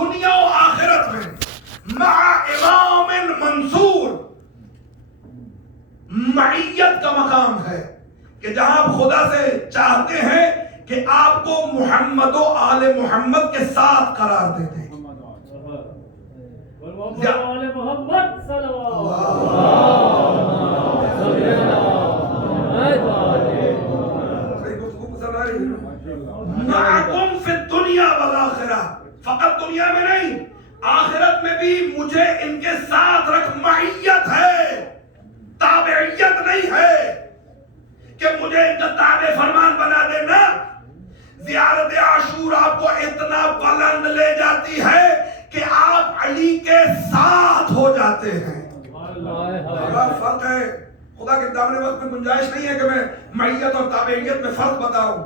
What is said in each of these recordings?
دنیا و آخرت میں مع امام منصور معیت کا مقام ہے کہ جہاں آپ خدا سے چاہتے ہیں کہ آپ کو محمد و آل محمد کے ساتھ قرار دے دیں. معکم فی الدنیا والآخرہ، فقط دنیا میں نہیں آخرت میں بھی مجھے ان کے ساتھ رکھ. معیت ہے، تابعیت نہیں ہے کہ مجھے ان کا تابع فرمان بنا دینا. زیارت عاشور آپ کو اتنا بلند لے جاتی ہے کہ آپ علی کے ساتھ ہو جاتے ہیں. بڑا فرق ہے. خدا کے دامن وقت میں گنجائش نہیں ہے کہ میں معیت اور تابعیت میں فرق بتاؤں،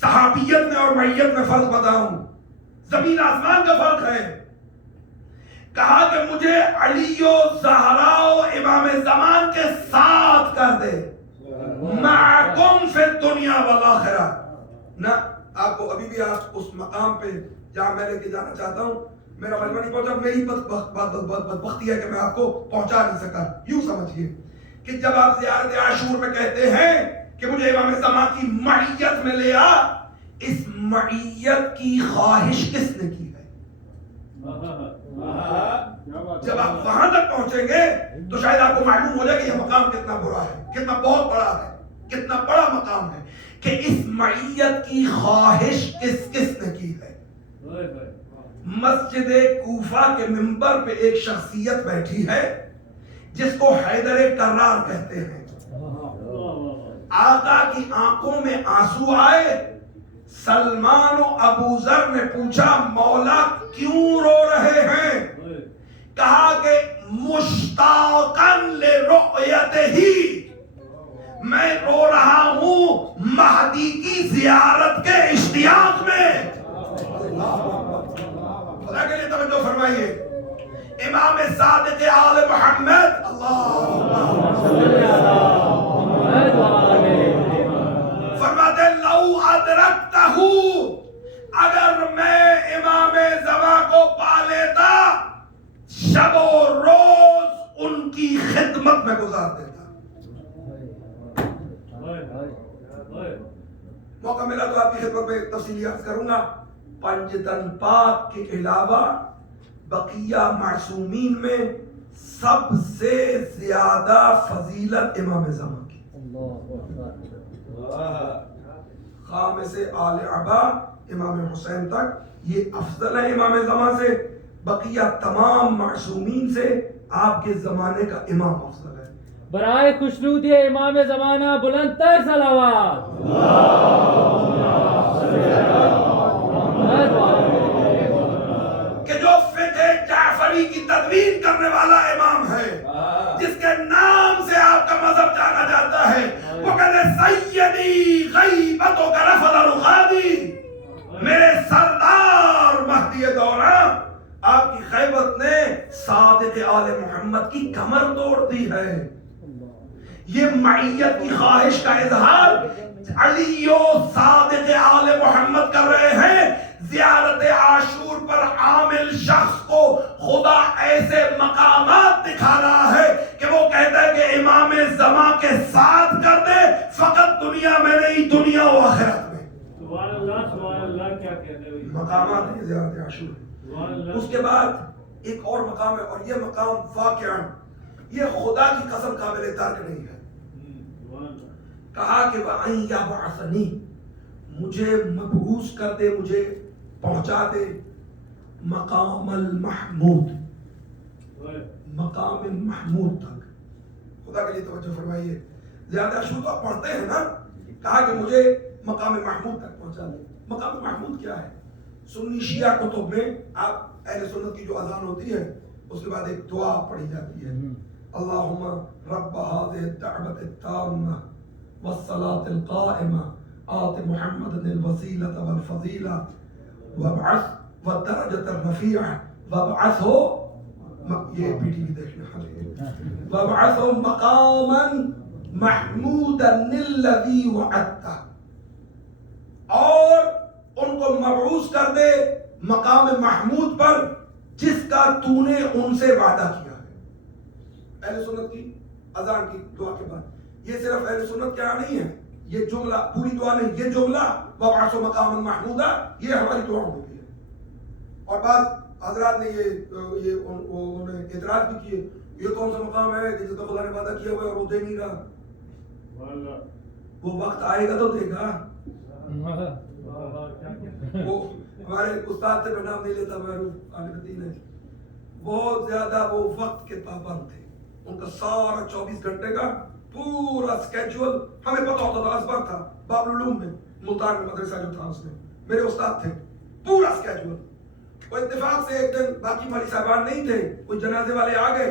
صحابیت میں اور معیت میں فرق بتاؤں. زمین آسمان کا فرق ہے. کہا کہ مجھے علی و زہرا و امام زمان کے ساتھ کر دے. معکم فی الدنیا والآخرہ. نہ آپ کو ابھی بھی آپ اس مقام پہ جہاں میں لے کے جانا چاہتا ہوں میرا مجمع نہیں پہنچا. میری بدبختی ہے کہ میں آپ کو پہنچا نہیں سکا. یوں سمجھیے کہ جب آپ زیارت عاشور میں کہتے ہیں کہ مجھے امام زمان کی معیت میں لے آ، اس معیت کی خواہش کس نے کی ہے؟ جب آپ وہاں تک پہنچیں گے تو شاید آپ کو معلوم ہو جائے کہ یہ مقام کتنا برا ہے، کتنا بہت بڑا ہے، کتنا بڑا مقام ہے کہ اس معیت کی خواہش کس نے کی ہے. مسجد کوفہ کے منبر پہ ایک شخصیت بیٹھی ہے جس کو حیدر کرار کہتے ہیں. آقا کی آنکھوں میں آنسو آئے. سلمان و ابو ذر نے پوچھا مولا کیوں رو رہے ہیں؟ کہا کہ مشتاقاً لرؤیتہ، میں رو رہا ہوں مہدی کی زیارت کے اشتیاق میں. خدا کے لیے توجہ فرمائیے. امام صادق آل محمد فرماتے لو ادرکتہ، اگر میں امام زمان کو پا لیتا شب و روز ان کی خدمت میں گزار دیتا. موقع ملا تو آپ کی خدمت میں تفصیلیات کروں گا. پنجتن پاک کے علاوہ بقیہ معصومین میں سب سے زیادہ فضیلت امام زمان کی. خام سے آل عبا امام حسین تک یہ افضل ہے امام زمان سے. بقیہ تمام معصومین سے آپ کے زمانے کا امام افضل ہے. برائے خوشنودی امام زمانہ بلند تر صلوات. کہ جو فقہ جعفری کی تدوین کرنے والا امام ہے، جس کے نام سے آپ کا مذہب جانا جاتا ہے، وہ کہتے سیدی غیبتو کا رفض القادی، میرے سردار مہدی دوراں آپ کی غیبت نے صادق آل محمد کی کمر توڑ دی ہے. یہ معیت کی خواہش کا اظہار علی و صادق آل محمد کر رہے ہیں. زیارت عاشور پر عامل شخص کو خدا ایسے مقامات دکھا رہا ہے کہ وہ کہتا ہے کہ امام زمان کے ساتھ کر دے، فقط دنیا میں نہیں دنیا و آخرت میں. سبحان اللہ سبحان اللہ. کیا کہتے ہیں مقامات ہیں زیارت عاشور. اس کے بعد ایک اور مقام ہے اور یہ مقام واقعاً یہ خدا کی قسم قابل ترک نہیں ہے. کہا کہ وَأَن يَبْعَثَنِي، مجھے مبعوث کر دے، مجھے پہنچا دے مقام المحمود، مقام محمود تک. خدا کے لیے توجہ فرمائیے. زیادہ عاشور تو آپ پڑھتے ہیں نا. کہا کہ مجھے مقام محمود تک پہنچا دے. مقام محمود کیا ہے؟ سنی شیعہ کتب میں آپ اہل سنت کی جو اذان ہوتی ہے اس کے بعد ایک دعا پڑھی جاتی ہے. اللہم رب هذه الدعوة التامة والصلاة القائمة آت محمد الوسیلة والفضیلہ وابعث والدرجة الرفیعة وابعثه، یہ پی ٹی وی دیکھنے والے، وابعثه مقاما محمودا الذی وعدتہ، اور ان کو مبعوث کر دے مقام محمود پر جس کا تو نے ان سے وعدہ کیا ہے. اہل سنت کی اذان کی دعا کے بعد یہ صرف اہل سنت کیا نہیں ہے, یہ جملہ پوری دعا نہیں, یہ جملہ وابعث مقاما محمودا یہ ہماری دعا ہوتی ہے. اور بعض حضرات نے انہوں نے اعتراض بھی کیے, یہ کون سا مقام ہے کہ جس کا خدا نے وعدہ کیا ہوا ہے اور وہ دے نہیں رہا. وہ وقت آئے گا تو دے گا. وہ ہمارے استاد سے میں نام نہیں لیتا, معروف عامر الدین ہے, بہت زیادہ وہ وقت کے پابند تھے. ان کا سارا 24 گھنٹے کا پورا سکیجول ہمیں پتا ہوتا تھا. ازبر تھا باب العلوم میں, ملتان میں مدرسہ جو تھا اس میں میرے استاد تھے, پورا سکیجول. وہ اتفاق سے ایک دن باقی مالی صاحبان نہیں تھے, کچھ جنازے والے آ گئے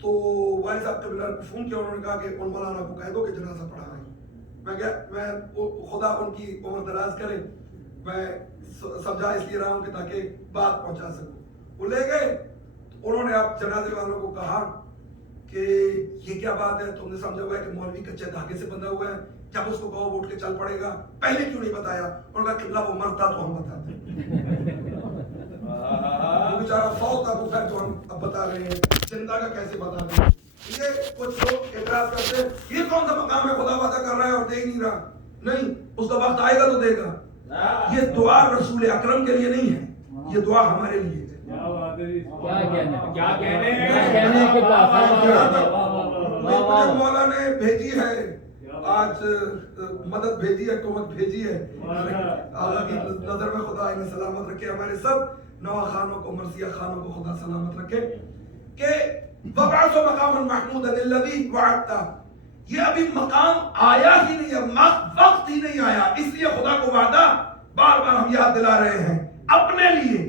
تو والد صاحب کے بلال کو فون کیا, انہوں نے کہا کہ ان مولانا کو کہہ دو کہ جنازہ پڑھا رہے ہیں. میں خدا ان کی عمر دراز کرے, میں سمجھا اس لیے رہا ہوں کہ تاکہ بات پہنچا سکوں. وہ لے گئے, انہوں نے اب جنازے والوں کو کہا کہ یہ کیا بات ہے, تم نے سمجھا ہوا ہے کہ مولوی کچے دھاگے سے بندھا ہوا ہے, جب اس کو کہو اٹھ کے چل پڑے گا, پہلے کیوں نہیں بتایا؟ انہوں نے کہا قبلہ وہ مرتا تو ہم بتاتے. وہ بیچارہ فوت ابو خیر تو ہم اب بتا رہے ہیں, زندہ کا کیسے بتا دیں؟ یہ کچھ لوگ اعتراض کرتے ہیں یہ کون سا مقام ہے خدا وعدہ کر رہا ہے اور دے ہی نہیں رہا. نہیں, اس کا وقت آئے گا تو دے گا. یہ دعا رسول اکرم کے لیے نہیں ہے, یہ دعا ہمارے لیے ہے. مولا نے بھیجی ہے, آج مدد بھیجی ہے, حکومت بھیجی ہے. اللہ کی نظر میں خدا انہیں سلامت رکھے, ہمارے سب نوا خانوں کو, مرثیہ خانوں کو خدا سلامت رکھے. کہ وَبَعْثُ مَقَامًا مَحْمُودًا الَّذِي وَعَدْتَ, یہ ابھی مقام آیا ہی نہیں ہے, وقت ہی نہیں آیا, اس لیے خدا کو وعدہ بار بار ہم یاد دلا رہے ہیں اپنے لیے,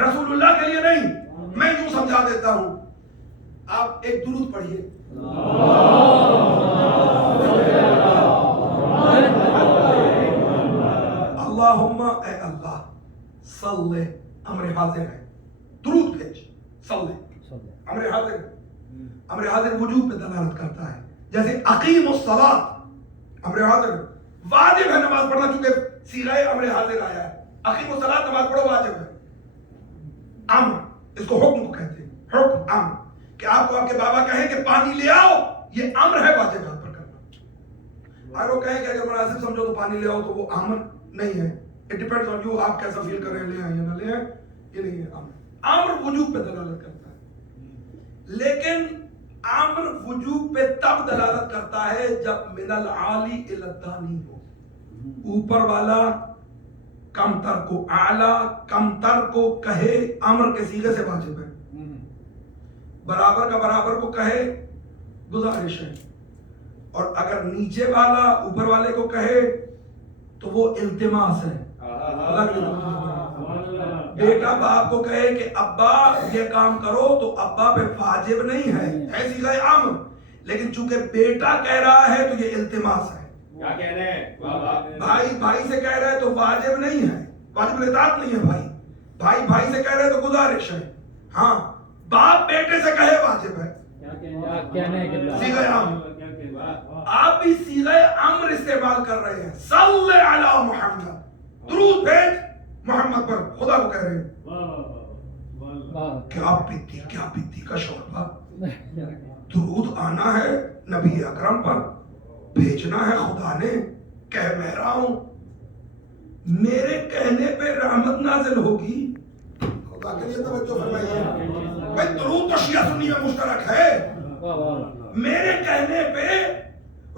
رسول اللہ کے لیے نہیں. میں یوں سمجھا دیتا ہوں, آپ ایک درود پڑھیے. اللہم, اے اللہ, صلی, امر حاضر ہے, درود بھیج, صلی امر حاضر ہے. امر حاضر وجوب پہ دلالت کرتا ہے, جیسے اقیم الصلاۃ امر حاضر واجب ہے نماز پڑھنا, چونکہ صیغہ امر حاضر آیا ہے. اقیم الصلاۃ نماز پڑھو واجب ہے. امر اس کو حکم کو کہتے ہیں, حکم امر, کہ آپ کو آپ کے بابا کہیں کہ پانی لے آؤ, یہ امر ہے, واجب ہے آپ پر کرنا. اگر وہ کہیں کہ اگر مناسب سمجھو تو پانی لے آؤ, تو وہ امر نہیں ہے. اٹ ڈیپینڈز آن یو, آپ کیسا فیل کر رہے ہیں, لے آئیں یا نہ لے آئیں, یہ نہیں ہے امر. امر وجوب پہ دلالت کرتا ہے, لیکن امر وجوب پہ تب دلالت کرتا ہے جب من العالی الی الدانی ہو, اوپر والا کم تر کو اعلی, کم تر کو کہے, امر کے صیغے سے واجب ہے. برابر کا برابر کو کہے, گزارش ہے. اور اگر نیچے والا اوپر والے کو کہے تو وہ التماس ہے. بیٹا باپ کو کہے کہ ابا یہ کام کرو, تو ابا پہ واجب نہیں ہے, ہے صیغہ امر, لیکن چونکہ بیٹا کہہ رہا ہے تو یہ التماس ہے. کیا کہہ رہے ہیں؟ بھائی بھائی سے کہہ رہا ہے تو واجب نہیں ہے, واجب الاطاعت نہیں ہے. بھائی بھائی سے کہہ رہے ہیں تو گزارش ہے. ہاں, باپ بیٹے سے کہے واجب ہے, صیغہ امر. آپ بھی صیغہ امر استعمال کر رہے ہیں, صلی علی محمد, درود بھیج محمد پر, خدا کو کہہ رہے ہیں. کیا پیتی کا شوربہ, درود آنا ہے نبی اکرم پر, بھیجنا ہے خدا نے, کہہ میں رہا ہوں, میرے کہنے پہ رحمت نازل ہوگی. خدا کے لیے توجہ فرمائیے. بھائی درود تو شیعہ سنی میں مشترک ہے, میرے کہنے پہ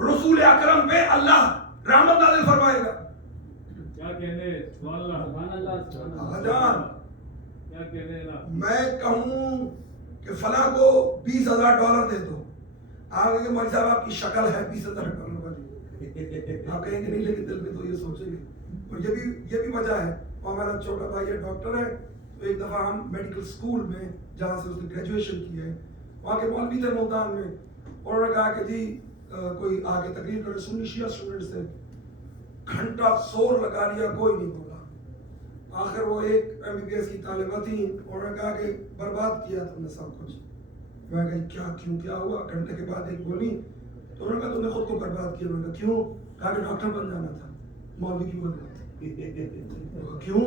رسول اکرم پہ اللہ رحمت نازل فرمائے گا. میں کہوں کہ فلاں کو $20,000 دے دو, آپ کہیں گے مولوی صاحب آپ کی شکل ہے $20,000 والی, آپ کہیں گے نہیں, لیکن دل میں تو یہ سوچیں گے. اور یہ بھی وجہ ہے, وہ ہمارا چھوٹا بھائی ہے ڈاکٹر ہے, تو ایک دفعہ ہم میڈیکل اسکول میں جہاں سے اس نے گریجویشن کی ہے, وہاں کے مولوی تھے ملتان میں, انہوں نے کہا کہ جی کوئی آگے تقریر کرے, سنی شیعہ اسٹوڈنٹ سے, گھنٹہ زور لگا لیا, کوئی نہیں بولا. آخر وہ ایک MBBS کی طالبہ تھی, انہوں نے کہا کہ برباد کیا تم نے سب کچھ. میں کہا کیا ہوا؟ گھنٹے کے بعد ایک بولی, تو انہوں نے کہا تم نے خود کو برباد کیا. میں نے کہا کیوں؟ کہا کہ ڈاکٹر بن جانا تھا, مولوی کیوں بن گیا؟ کیوں؟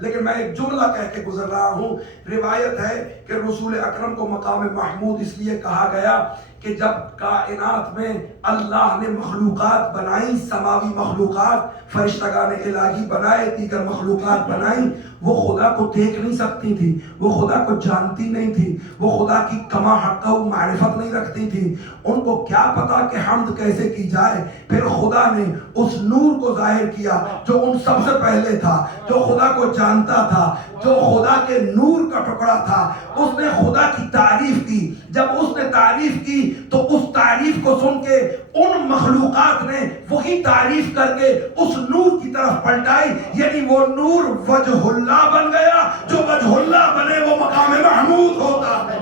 لیکن میں ایک جملہ کہہ کے گزر رہا ہوں. روایت ہے کہ رسول اکرم کو مقام محمود اس لیے کہا گیا کہ جب کائنات میں اللہ نے مخلوقات بنائی، سماوی مخلوقات، فرشتگان الہی بنائے، دیگر مخلوقات بنائیں، وہ خدا کو دیکھ نہیں سکتی تھی، وہ خدا کو جانتی نہیں تھی، وہ خدا کی کما حق و معرفت نہیں رکھتی تھی. ان کو کیا پتا کہ حمد کیسے کی جائے. پھر خدا نے اس نور کو ظاہر کیا جو ان سب سے پہلے تھا، جو خدا کو جانتا تھا، جو خدا کے نور کا ٹکڑا تھا. اس نے خدا کی تعریف کی. جب اس نے تعریف کی تو اس تعریف کو سن کے ان مخلوقات نے وہی تعریف کر کے اس نور کی طرف پلٹائی. یعنی وہ نور وجہ اللہ بن گیا. جو وجہ اللہ بنے وہ مقام محمود ہوتا ہے.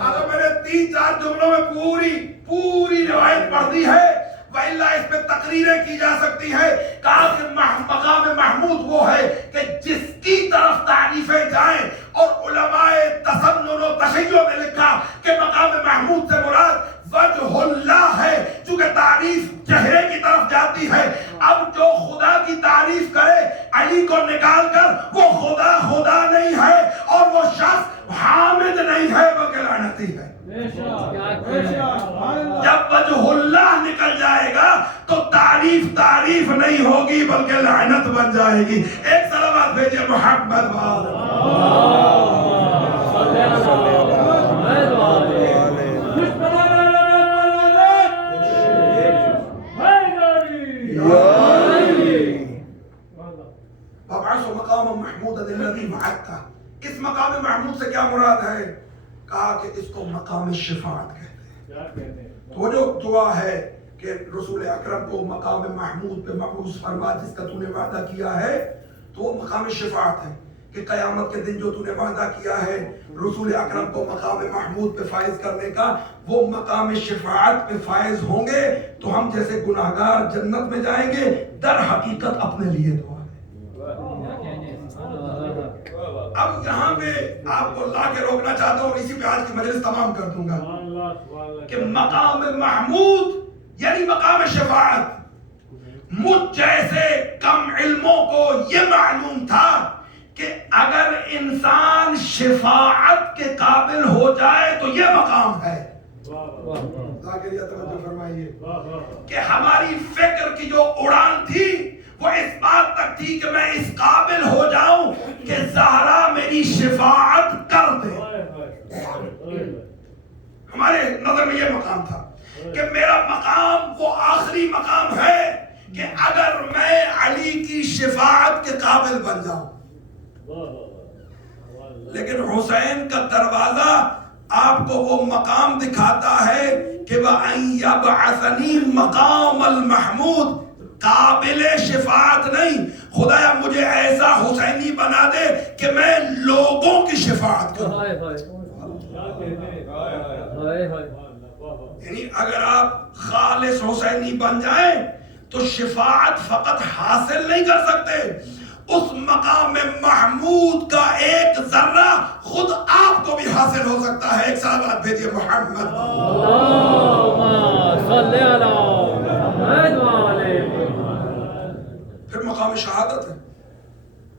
اگر میں نے 3-4 جملوں میں پوری روایت پڑھ دی ہے، وَإِلَّا اس پہ تقریریں کی جا سکتی ہیں. کہا کہ مقام محمود وہ ہے کہ جس کی طرف تعریفیں جائیں. اور علماء تسنن و تشیع نے لکھا کہ مقام محمود سے مراد وجہ اللہ ہے، چونکہ تعریف چہرے کی طرف جاتی ہے. اب جو خدا کی تعریف کرے علی کو نکال کر، وہ خدا نہیں ہے، اور وہ شخص حامد نہیں ہے بلکہ لعنتی ہے. جب وجہ اللہ نکل جائے گا تو تعریف نہیں ہوگی بلکہ لعنت بن جائے گی. ایک صلوات بھیجئے محمد وَابْعَثْهُ مَقَامًا مَحْمُودًا الَّذِي وَعَدتَّهُ. اس مقام محمود سے کیا مراد ہے؟ کہا کہ اس کو مقام شفاعت کہتے ہیں. تو وہ جو دعا ہے کہ رسول اکرم کو مقام محمود پہ مبعوث فرما جس کا تو نے وعدہ کیا ہے، تو وہ مقام شفاعت ہے کہ قیامت کے دن جو تو نے وعدہ کیا ہے رسول اکرم کو مقام محمود پہ فائز کرنے کا، وہ مقام شفاعت پہ فائز ہوں گے تو ہم جیسے گناہگار جنت میں جائیں گے. در حقیقت اپنے لیے دعا. اب یہاں پہ آپ کو لا کے روکنا چاہتا ہوں اور اسی پہ آج کی مجلس تمام کر دوں گا کہ مقام محمود یعنی مقام شفاعت. مجھ جیسے کم علموں کو یہ معلوم تھا کہ اگر انسان شفاعت کے قابل ہو جائے تو یہ مقام ہے. توجہ فرمائیے کہ ہماری فکر کی جو اڑان تھی وہ اس بات تک تھی کہ میں اس قابل ہو جاؤں کہ زہرا میری شفاعت کر دے. ہمارے نظر میں یہ مقام تھا کہ میرا مقام وہ آخری مقام ہے کہ اگر میں علی کی شفاعت کے قابل بن جاؤں. لیکن حسین کا دروازہ آپ کو وہ مقام دکھاتا ہے کہ وَأَن يَبْعَثَنِي مَقَامَ الْمَحْمُودِ. قابل شفاعت نہیں، خدایا مجھے ایسا حسینی بنا دے کہ میں لوگوں کی شفاعت کروں. یعنی اگر آپ خالص حسینی بن جائیں تو شفاعت فقط حاصل نہیں کر سکتے، اس مقام محمود کا ایک ذرہ خود آپ کو بھی حاصل ہو سکتا ہے. ایک صلوات بھیجئے محمد. پھر مقام شہادت ہے.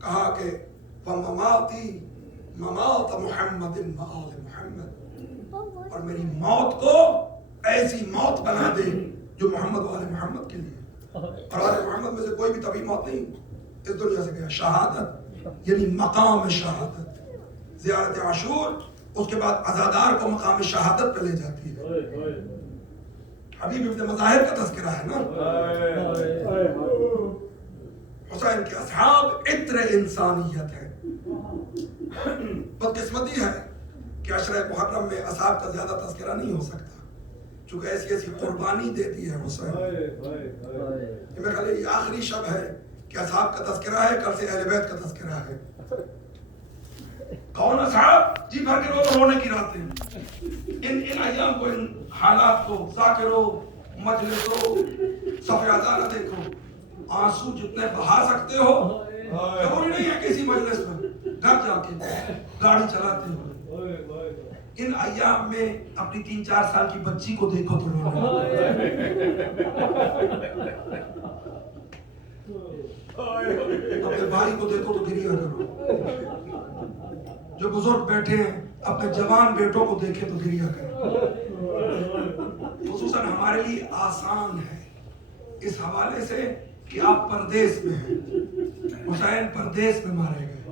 کہا کہ وَمَمَاتِي مَمَاتَ مُحَمَّدٍ وَآلِ مُحَمَّدٍ. اور میری موت کو ایسی موت بنا دے جو محمد و آل محمد کے لیے. اور آل محمد میں سے کوئی بھی طبیعی موت نہیں اس دنیا سے گیا. شہادت یعنی مقام شہادت. زیارت عاشور اس کے بعد عزادار کو مقام شہادت پہ لے جاتی ہے. حبیب ابن مظاہر کا تذکرہ ہے نا. حسین کے اصحاب عطر انسانیت ہے. بدقسمتی ہے کہ عشرہ محرم میں اصحاب کا زیادہ تذکرہ نہیں ہو سکتا چونکہ ایسی قربانی دیتی ہے حسین. میرے خیال یہ آخری شب ہے کہ اصحاب کا تذکرہ ہے، کل سے اہل بیت کا تذکرہ ہے. کون اصحاب؟ جی بھر کے رونے کی راتیں. ان ایام کو، ان حالات کو ذاکرو، مجلسو، صف عزا نہ دیکھو. آنسو جتنے بہا سکتے ہو، ضروری نہیں ہے کسی مجلس میں، گھر جا کے گاڑی چلاتے ہو. ان ایام میں اپنی 3-4 سال کی بچی کو دیکھو تو رونا. اپنے بھائی کو دیکھو تو گریا کرو. جو بزرگ بیٹھے ہیں اپنے جوان بیٹوں کو دیکھے تو گریا کرو. خصوصاً ہمارے لیے آسان ہے اس حوالے سے کہ آپ پردیس میں ہیں. حسین پردیس میں مارے گئے.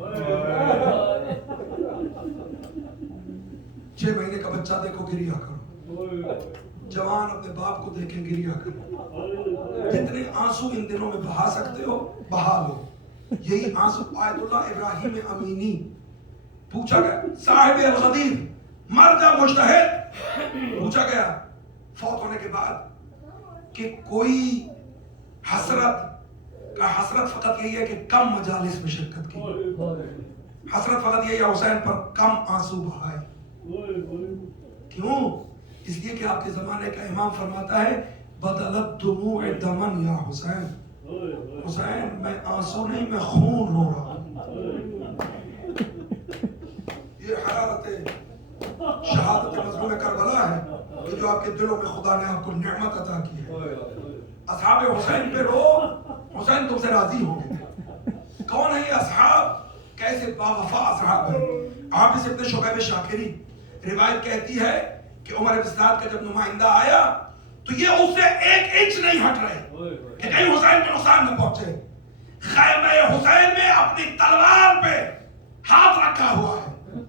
6 مہینے کا بچہ دیکھو گریا کرو. جوان اپنے باپ کو دیکھیں گریا کرو. جتنے آنسو ان دنوں میں بہا سکتے ہو بہا لو. یہی آنسو آیت اللہ ابراہیم امینی پوچھا گیا صاحب الغدیر مر جا مجتہد. پوچھا گیا فوت ہونے کے بعد کہ کوئی حسرت فقط یہی ہے کہ کم مجالس میں شرکت کی. حسرت فقط یہی ہے حسین پر کم آنسو بہائے. کیوں؟ اس لیے کہ آپ کے زمانے کا امام فرماتا ہے بدلت دموع دمن یا حسین. حسین میں آنسو نہیں میں خون رو رہا ہوں. یہ حرارت شہادت مظلوم کربلا ہے کہ جو آپ کے دلوں میں خدا نے آپ کو نعمت عطا کی ہے. اصحاب حسین پہ رو. حسین تم سے راضی ہوں گے. کون ہے یہ اصحاب؟ کیسے باوفا اصحاب ہیں. حافظ ابن شعیب شاکری روایت کہتی ہے کہ عمر بن سعد کا جب نمائندہ آیا تو یہ اس سے 1 انچ نہیں ہٹ رہے کہ کہیں حسین کو نقصان نہ پہنچے. خیمہ حسین میں اپنی تلوار پہ ہاتھ رکھا ہوا ہے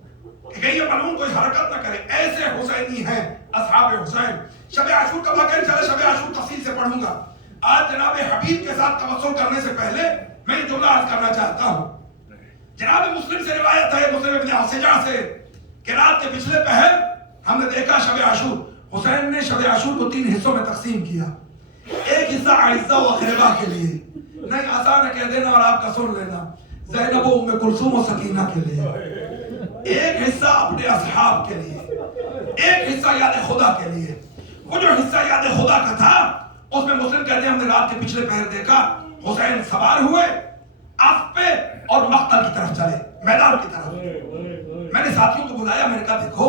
کہ کہیں یہ ملعون کوئی حرکت نہ کرے. ایسے حسینی ہیں اصحاب حسین. شب عاشور کا واقعہ انشاءاللہ شب عاشور تفصیل سے پڑھوں گا. آج جناب حبیب کے ساتھ توسل کرنے سے پہلے میں یہ جملہ عرض کرنا چاہتا ہوں. جناب مسلم سے روایت ہے مسلم ابن عسیجہ سے کہ رات کے پچھلے پہر ہم نے دیکھا شب عاشور. حسین نے شب عاشور کو 3 حصوں میں تقسیم کیا. ایک حصہ عائشہ و اقربا کے لیے, نہیں آسان ہے کہہ دینا اور آپ کا سن لینا, زینب و ام کلثوم و سکینہ کے لیے. ایک حصہ اپنے اصحاب کے لیے, ایک حصہ یاد خدا کے لیے. وہ جو حصہ یاد خدا کا تھا اس میں مسلم کہتے ہیں ہم نے رات کے پچھلے پہر دیکھا حسین سوار ہوئے اسب پہ اور مقتل کی طرف چلے, میدان کی طرف. میں نے ساتھیوں کو بلایا, میں نے کہا دیکھو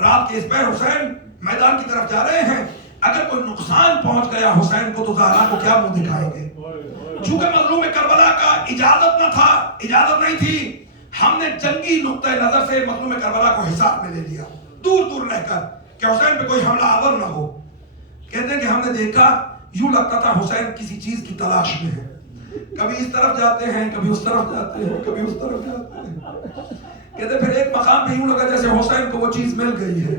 رات کے اس پہر حسین میدان کی طرف جا رہے ہیں, اگر کوئی نقصان پہنچ گیا حسین کو تو زہرا کو کیا منہ دکھائیں گے. چونکہ مظلوم کربلا کا اجازت نہیں تھی, ہم نے جنگی نقطہ نظر سے مظلوم کربلا کو حساب میں لے لیا دور رہ کر کہ حسین پہ کوئی حملہ آور نہ ہو. کہتے ہیں کہ ہم نے دیکھا یوں لگتا تھا حسین کسی چیز کی تلاش میں ہے. کبھی اس طرف جاتے ہیں, کبھی اس طرف جاتے ہیں, کبھی اس طرف جاتے ہیں. کہتے پھر ایک مقام پہ یوں لگا جیسے حسین کو وہ چیز مل گئی ہے,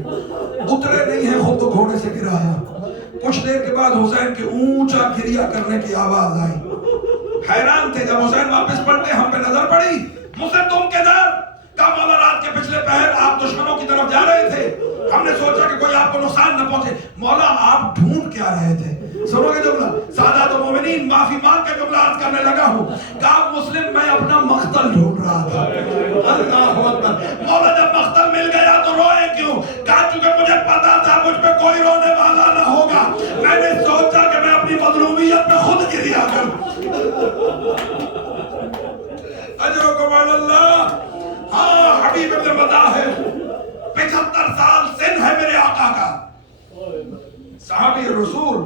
اترے نہیں ہیں, خود کو گھوڑے سے گرایا. کچھ دیر کے بعد حسین کے اونچا گریا کرنے کی آواز آئی. حیران تھے جب حسین واپس پلٹے, ہم پہ نظر پڑی. مسلم تم کے در کا مولا رات کے پچھلے پہر آپ دشمنوں کی طرف جا رہے تھے, ہم نے سوچا کہ کوئی آپ کو نقصان نہ پہنچے. مولا آپ ڈھونڈ کیا رہے تھے؟ سنو گے جملہ, سادات المومنین معافی مانگ کے جملہ عرض کرنے لگا ہوں. کہا مسلم میں اپنا مقتل ڈھونڈ رہا تھا. اللہ اکبر. مولا جب مقتل مل گیا تو روئے کیوں؟ کہا چونکہ مجھے پتا تھا مجھ پہ کوئی رونے والا نہ ہوگا, میں نے سوچا کہ میں اپنی مظلومیت پہ خود گریا کروں. اجرکم اللہ. ہاں حبیب ابن مظاہر 75 سال سن ہے میرے آقا کا, صحابی رسول,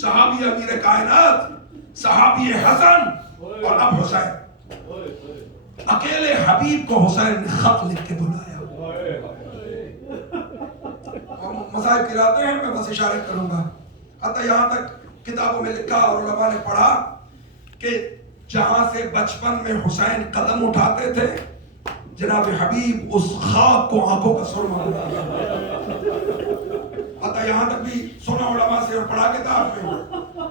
صحابی امیر کائنات, صحابی حسن اور اب حسین. اکیلے حبیب کو حسین نے خط لکھ کے بلایا. مذاہب کراتے ہیں, میں بس اشارہ کروں گا. حتی یہاں تک کتابوں میں لکھا اور علماء نے پڑھا کہ جہاں سے بچپن میں حسین قدم اٹھاتے تھے جناب حبیب اس خاک کو آنکھوں کا سرما بنایا. حتی یہاں تک بھی سنا علماء سے اور پڑھا کتاب میں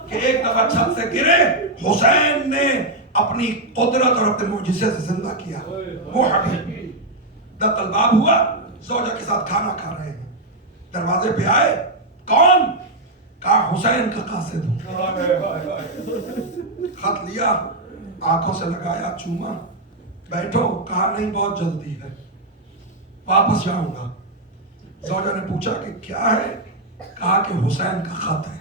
کہ ایک دفعہ چھت سے گرے, حسین نے اپنی قدرت اور اپنے معجزے سے زندہ کیا. وہ حبیب دقل باب ہوا, زوجہ کے ساتھ کھانا کھا رہے ہیں, دروازے پہ آئے, کون؟ کہا حسین کا قاصد ہوں. خط لیا, آنکھوں سے لگایا, چوما, بیٹھو. کہا نہیں بہت جلدی ہے, واپس جاؤں گا. زوجہ نے پوچھا کہ کیا ہے؟ کہا کہ حسین کا خط ہے.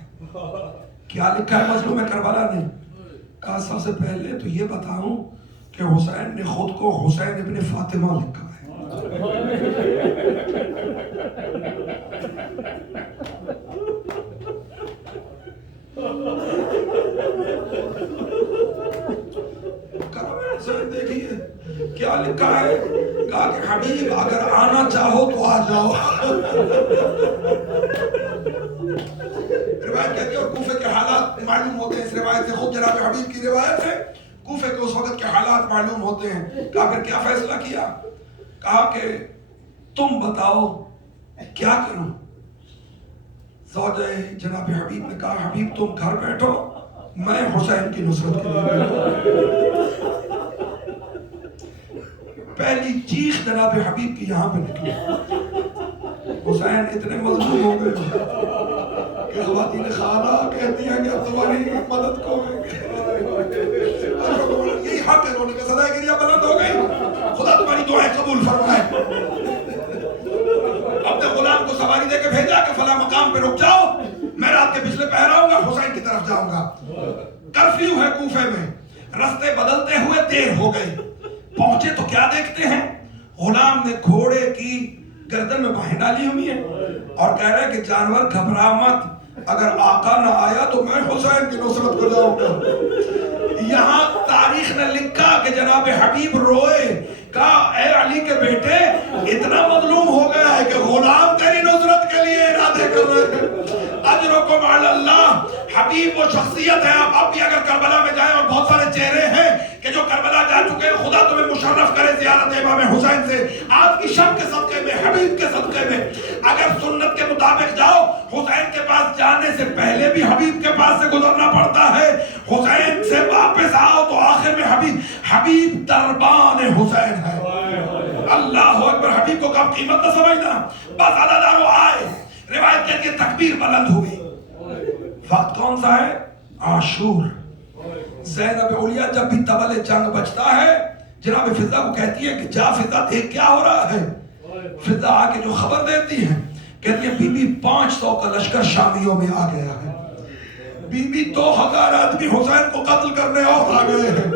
کیا لکھا ہے مظلوم کربلا نے؟ کہا سب سے پہلے تو یہ بتاؤں کہ حسین نے خود کو حسین ابن فاطمہ لکھا ہے. حبیب اگر آنا چاہو تو آ جاؤ. روایت کہتی ہے اور کوفے کے حالات معلوم ہوتے ہیں اس روایت سے, خود جناب حبیب کی روایت ہے. کوفے کے اس وقت کے حالات معلوم ہوتے ہیں. کہا پھر کیا فیصلہ کیا؟ کہا کہ تم بتاؤ کیا کروں؟ زوجہ جناب حبیب نے کہا حبیب تم گھر بیٹھو, میں حسین کی نصرت کے لیے. پہلی چیخ جناب حبیب کی یہاں پہ نکلی. حسین اتنے مظلوم ہو گئے کہ خواتین خانہ کہتی ہیں کہ اب تمہاری مدد کو یہی حق ہے. رونے کا صدا گریہ بلند ہو گئی. خدا تمہاری دعائیں قبول فرمائے. اپنے غلام کو سواری دے کے بھیجا کہ فلاں مقام پہ رک جاؤ, میں رات کے پچھلے پہر آؤں گا, حسین کی طرف جاؤں گا. کرفیو ہے کوفے میں, رستے بدلتے ہوئے دیر ہو گئی. پہنچے تو کیا دیکھتے ہیں, غلام نے گھوڑے کی گردن میں باہیں ڈالی ہوئی ہیں اور کہہ رہا ہے کہ جانور گھبرا مت, اگر آقا نہ آیا تو میں حسین کی نصرت کو جاؤں گا. یہاں تاریخ نے لکھا کہ جناب حبیب روئے, کہا اے علی کے بیٹے اتنا مظلوم ہو گیا ہے کہ غلام تیری نصرت کے لیے ارادے کر رہے ہیں. اجرکم علی اللہ. حبیب وہ شخصیت ہے, آپ اب بھی اگر کربلا میں جائیں, اور بہت سارے چہرے ہیں کہ جو کربلا جا چکے ہیں, خدا تمہیں مشرف کرے زیارت امام حسین سے. آج کی شب کے صدقے میں, حبیب کے صدقے میں اگر سنت کے مطابق جاؤ, حسین کے پاس جانے سے پہلے بھی حبیب کے پاس سے گزرنا پڑتا ہے. حسین سے واپس آؤ تو آخر میں حبیب دربان حسین ہے. اللہ اکبر. حبیب کو کم قیمت نہ سمجھنا. بس عزادارو آئے, روایت کہتی ہے تکبیر بلند ہوئی. وقت کون سا ہے؟ عاشور. زینب اولیاء جب بھی طبل جنگ بجتا ہے, جناب فضا کو کہتی ہے کہ جا فضا دیکھ کیا ہو رہا ہے. فضا آ کے جو خبر دیتی ہے, کہتی ہے بی بی 500 کا لشکر شامیوں میں آ گیا ہے. بی بی 2000 آدمی حسین کو قتل کرنے اور آ گئے ہیں.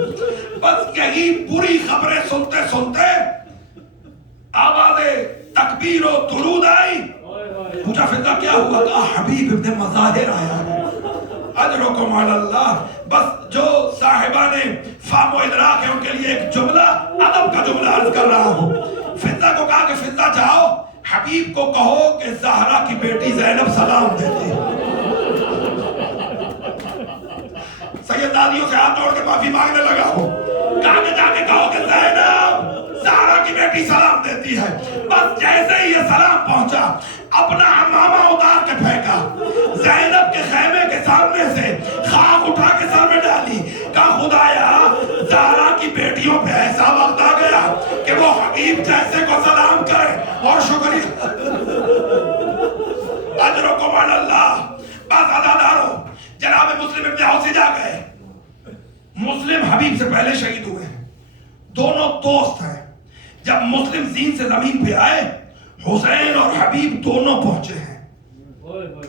بس یہی بری خبریں سنتے سنتے آواز تکبیر و درود آئی. پوچھا فضا کیا ہوا؟ کہا حبیب ابن مظاہر آیا ہے. اجرکم علی اللہ. بس جو صاحبان فہم و ادراک ہیں ان کے لیے ایک جملہ, ادب کا جملہ عرض کر رہا ہوں. فضا کو کہا کہ فضا جاؤ حبیب کو کہو کہ زہرا کی بیٹی زینب سلام دیتی ہے. سید دادیوں سے ہاتھ جوڑ کے معافی مانگنے لگا ہوں. کہا کہ جا کے کہو کہ زینب زہرا کی بیٹی سلام دیتی ہے. بس جیسے ہی یہ سلام پہنچا, اپنا عمامہ اتار کے پھینکا, زینب کے خیمے کے سامنے سے خاک اٹھا کے سر میں ڈالی. کہا خدایا زہرا کی بیٹیوں پہ ایسا وقت آ گیا کہ وہ حبیب جیسے کو سلام کرے اور شکریہ. اجرکم علی اللہ. بس عزادارو, جناب مسلم ابن حوسی جا گئے. مسلم حبیب سے پہلے شہید ہوئے ہیں, دونوں دوست ہیں. جب مسلم زین سے زمین پہ آئے, حسین اور حبیب دونوں پہنچے ہیں.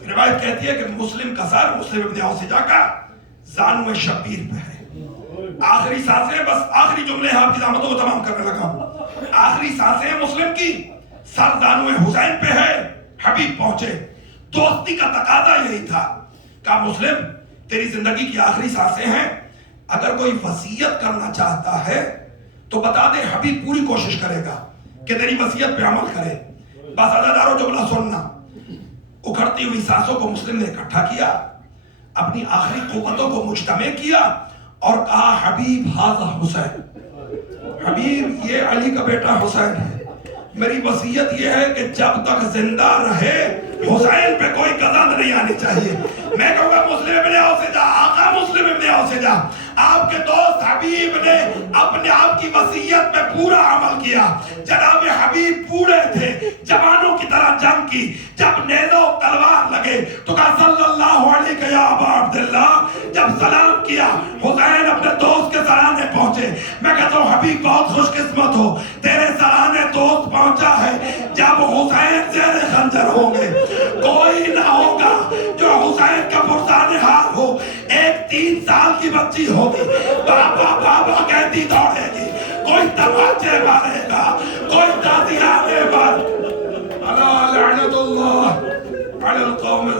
روایت کہتی ہے کہ مسلم کا سر مسلم ابن حوسجہ کا زانو شبیر پہ ہے. آخری سانسیں, بس آخری جملے آپ کی زحمتوں کو تمام کرنے لگا ہوں. آخری سانسیں مسلم کی, سر زانو حسین پہ ہے. حبیب پہنچے. دوستی کا تقاضا یہی تھا. کہا مسلم تیری زندگی کی آخری سانسیں ہیں, اگر کوئی وصیت کرنا چاہتا ہے تو بتا دے, حبیب پوری کوشش کرے گا کہ تیری وصیت پہ عمل کرے. بس عزادارو جملہ سننا. اکھڑتی ہوئی سانسوں کو مسلم نے اکٹھا کیا, اپنی آخری قوتوں کو مجتمع کیا اور کہا حبیب ھذا حسین. حبیب یہ علی کا بیٹا حسین ہے. میری وصیت یہ ہے کہ جب تک زندہ رہے حسین پہ کوئی گزند نہیں آنی چاہیے. میں کہوں گا مسلم ابن حوسجہ, آقا مسلم ابن حوسجہ, آپ کے دوست حبیب نے اپنے آپ کی وصیت پہ پورا عمل کیا. جناب حبیب پورے تھے, جوانوں کی طرح جنگ کی. جب نیزہ و تلوار لگے تو کہا صلی اللہ علیہ یا ابا عبداللہ. جب سلام کیا حسین اپنے دوست کے سرانے پہنچے. میں کہتا ہوں حبیب بہت خوش قسمت ہو, تیرے سرانے دوست پہنچا ہے. جب حسین زیر خنجر ہوں گے کوئی نہ ہوگا جو حسین کا پرزان حال ہو. ایک 3 سال کی بچی ہوگی, بابا بابا کہتی دوڑے گی. کوئی تماچے مارے گا, کوئی تازیانے مار. الا لعنت اللہ علی القوم.